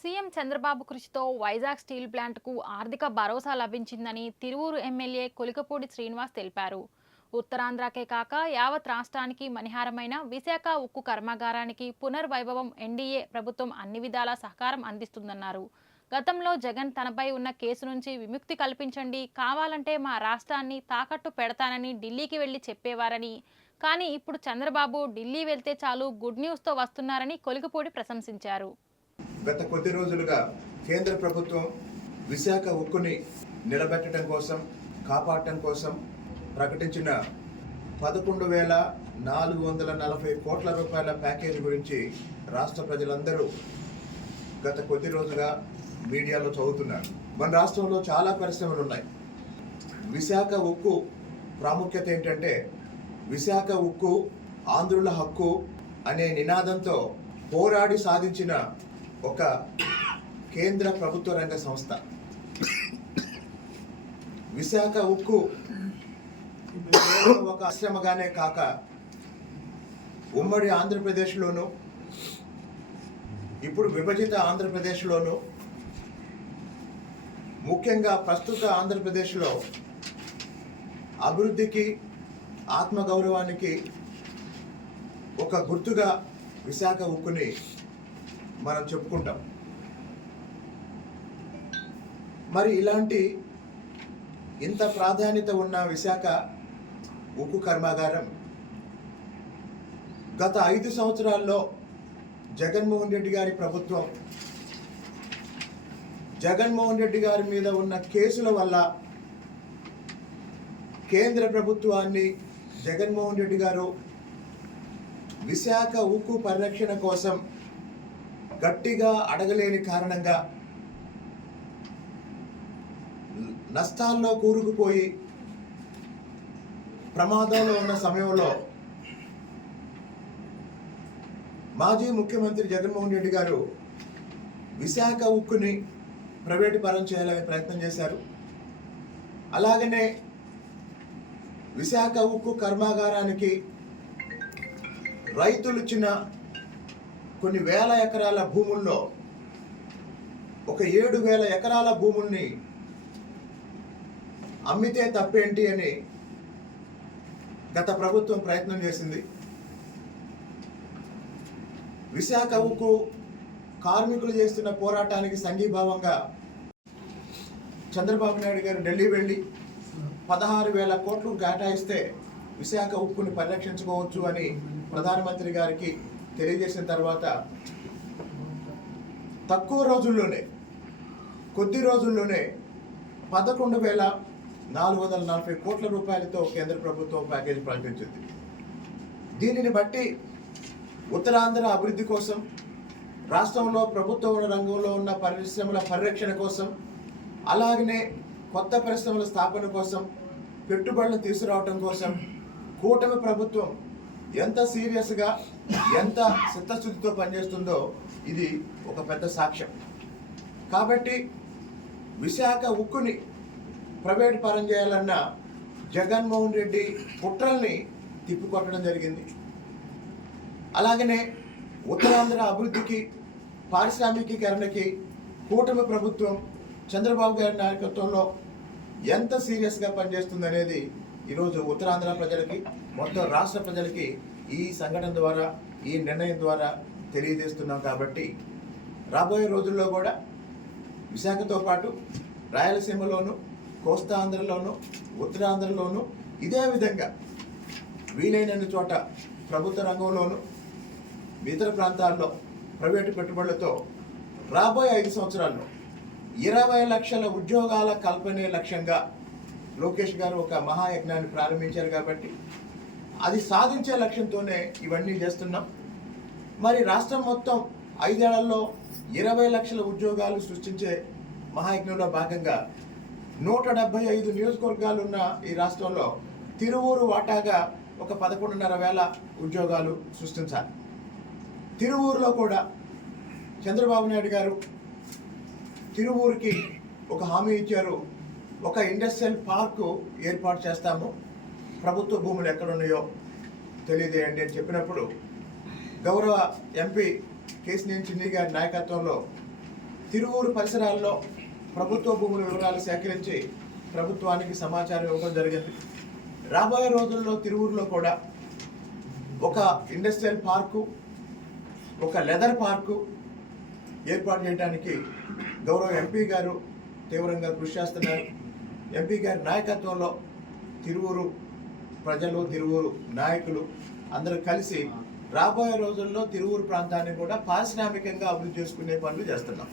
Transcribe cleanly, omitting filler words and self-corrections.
CM Chandrababu కృషితో Vizag steel ప్లాంట్కు ఆర్థిక భరోసా లభించిందని తిరువూరు ఎమ్మెల్యే కొలికపూడి శ్రీనివాస్ తెలిపారు. ఉత్తరాంధ్రకే కాక యావత్ రాష్ట్రానికి మణిహారమైన విశాఖ ఉక్కు కర్మాగారానికి పునర్వైభవం ఎన్డీఏ ప్రభుత్వం అన్ని విధాలా సహకారం అందిస్తుందన్నారు. గతంలో జగన్ తనపై ఉన్న కేసు నుంచి విముక్తి కల్పించండి, కావాలంటే మా రాష్ట్రాన్ని తాకట్టు పెడతానని ఢిల్లీకి వెళ్లి చెప్పేవారని, కానీ ఇప్పుడు చంద్రబాబు ఢిల్లీ వెళ్తే చాలు గుడ్ న్యూస్తో వస్తున్నారని కొలికపూడి ప్రశంసించారు. గత కొద్ది రోజులుగా కేంద్ర ప్రభుత్వం విశాఖ ఉక్కుని నిలబెట్టడం కోసం, కాపాడటం కోసం ప్రకటించిన 11,440 కోట్ల రూపాయల ప్యాకేజీ గురించి రాష్ట్ర ప్రజలందరూ గత కొద్ది రోజులుగా మీడియాలో చదువుతున్నారు. మన రాష్ట్రంలో చాలా పరిశ్రమలు ఉన్నాయి. విశాఖ ఉక్కు ప్రాముఖ్యత ఏంటంటే, విశాఖ ఉక్కు ఆంధ్రుల హక్కు అనే నినాదంతో పోరాడి సాధించిన ఒక కేంద్ర ప్రభుత్వ రంగ సంస్థ. విశాఖ ఉక్కు ఒక ఆశ్రమగానే కాక ఉమ్మడి ఆంధ్రప్రదేశ్లోను, ఇప్పుడు విభజిత ఆంధ్రప్రదేశ్లోను, ముఖ్యంగా ప్రస్తుత ఆంధ్రప్రదేశ్లో అభివృద్ధికి, ఆత్మగౌరవానికి ఒక గుర్తుగా విశాఖ ఉక్కుని మనం చెప్పుకుంటాం. మరి ఇలాంటి ఇంత ప్రాధాన్యత ఉన్న విశాఖ ఉక్కు కర్మాగారం గత 5 సంవత్సరాల్లో జగన్మోహన్ రెడ్డి గారి ప్రభుత్వం, జగన్మోహన్ రెడ్డి గారి మీద ఉన్న కేసుల వల్ల కేంద్ర ప్రభుత్వాన్ని జగన్మోహన్ రెడ్డి గారు విశాఖ ఉక్కు పరిరక్షణ కోసం గట్టిగా అడగలేని కారణంగా నష్టాల్లో కూరుకుపోయి ప్రమాదంలో ఉన్న సమయంలో మాజీ ముఖ్యమంత్రి జగన్మోహన్ రెడ్డి గారు విశాఖ ఉక్కుని ప్రైవేటు పరం చేయాలని ప్రయత్నం చేశారు. అలాగనే విశాఖ ఉక్కు కర్మాగారానికి రైతులు ఇచ్చిన కొన్ని వేల ఎకరాల భూముల్లో ఒక 7,000 ఎకరాల భూముల్ని అమ్మితే తప్పేంటి అని గత ప్రభుత్వం ప్రయత్నం చేసింది. విశాఖ ఉక్కు కార్మికులు చేస్తున్న పోరాటానికి సంఘీభావంగా చంద్రబాబు నాయుడు గారు ఢిల్లీ వెళ్ళి 16,000 కోట్లు కేటాయిస్తే విశాఖ ఉక్కుని పరిరక్షించుకోవచ్చు అని ప్రధానమంత్రి గారికి తెలియజేసిన తర్వాత తక్కువ రోజుల్లోనే, కొద్ది రోజుల్లోనే 11,440 కోట్ల రూపాయలతో కేంద్ర ప్రభుత్వం ప్యాకేజీ ప్రకటించింది. దీనిని బట్టి ఉత్తరాంధ్ర అభివృద్ధి కోసం, రాష్ట్రంలో ప్రభుత్వ రంగంలో ఉన్న పరిశ్రమల పరిరక్షణ కోసం, అలాగనే కొత్త పరిశ్రమల స్థాపన కోసం, పెట్టుబడులను తీసుకురావడం కోసం కూటమి ప్రభుత్వం ఎంత సీరియస్గా, ఎంత చిత్తశుద్ధితో పనిచేస్తుందో ఇది ఒక పెద్ద సాక్ష్యం. కాబట్టి విశాఖ ఉక్కుని ప్రైవేట్ పరం చేయాలన్న జగన్మోహన్ రెడ్డి కుట్రల్ని తిప్పికొట్టడం జరిగింది. అలాగనే ఉత్తరాంధ్ర అభివృద్ధికి, పారిశ్రామికీకరణకి కూటమి ప్రభుత్వం చంద్రబాబు గారి నాయకత్వంలో ఎంత సీరియస్గా పనిచేస్తుందనేది ఈరోజు ఉత్తరాంధ్ర ప్రజలకి, మొత్తం రాష్ట్ర ప్రజలకి ఈ సంఘటన ద్వారా, ఈ నిర్ణయం ద్వారా తెలియజేస్తున్నాం. కాబట్టి రాబోయే రోజుల్లో కూడా విశాఖతో పాటు రాయలసీమలోను, కోస్తాంధ్రలోను, ఉత్తరాంధ్రలోను ఇదే విధంగా వీలైనన్ని చోట ప్రభుత్వ రంగంలోను, ఇతర ప్రాంతాల్లో ప్రైవేటు పెట్టుబడులతో రాబోయే 5 సంవత్సరాల్లో 20 లక్షల ఉద్యోగాల కల్పనే లక్ష్యంగా లోకేష్ గారు ఒక మహాయజ్ఞాన్ని ప్రారంభించారు. కాబట్టి అది సాధించే లక్ష్యంతోనే ఇవన్నీ చేస్తున్నాం. మరి రాష్ట్రం మొత్తం 5 ఏళ్లలో 20 లక్షల ఉద్యోగాలు సృష్టించే మహాయజ్ఞంలో భాగంగా 175 నియోజకవర్గాలు ఉన్న ఈ రాష్ట్రంలో తిరువూరు వాటాగా ఒక 11,500 ఉద్యోగాలు సృష్టించాలి. తిరువూరులో కూడా చంద్రబాబు నాయుడు గారు తిరువూరుకి ఒక హామీ ఇచ్చారు. ఒక ఇండస్ట్రియల్ పార్కు ఏర్పాటు చేస్తాము, ప్రభుత్వ భూములు ఎక్కడున్నాయో తెలియజేయండి అని చెప్పినప్పుడు గౌరవ ఎంపీ కేసినేని చిన్ని గారి నాయకత్వంలో తిరువూరు పరిసరాల్లో ప్రభుత్వ భూముల వివరాలు సేకరించి ప్రభుత్వానికి సమాచారం ఇవ్వడం జరిగింది. రాబోయే రోజుల్లో తిరువూరులో కూడా ఒక ఇండస్ట్రియల్ పార్కు, ఒక లెదర్ పార్కు ఏర్పాటు చేయడానికి గౌరవ ఎంపీ గారు తీవ్రంగా కృషి చేస్తున్నారు. ఎంపీ గారి నాయకత్వంలో తిరువూరు ప్రజలు, తిరువూరు నాయకులు అందరూ కలిసి రాబోయే రోజుల్లో తిరువూరు ప్రాంతాన్ని కూడా పారిశ్రామికంగా అభివృద్ధి చేసుకునే పనులు చేస్తున్నాం.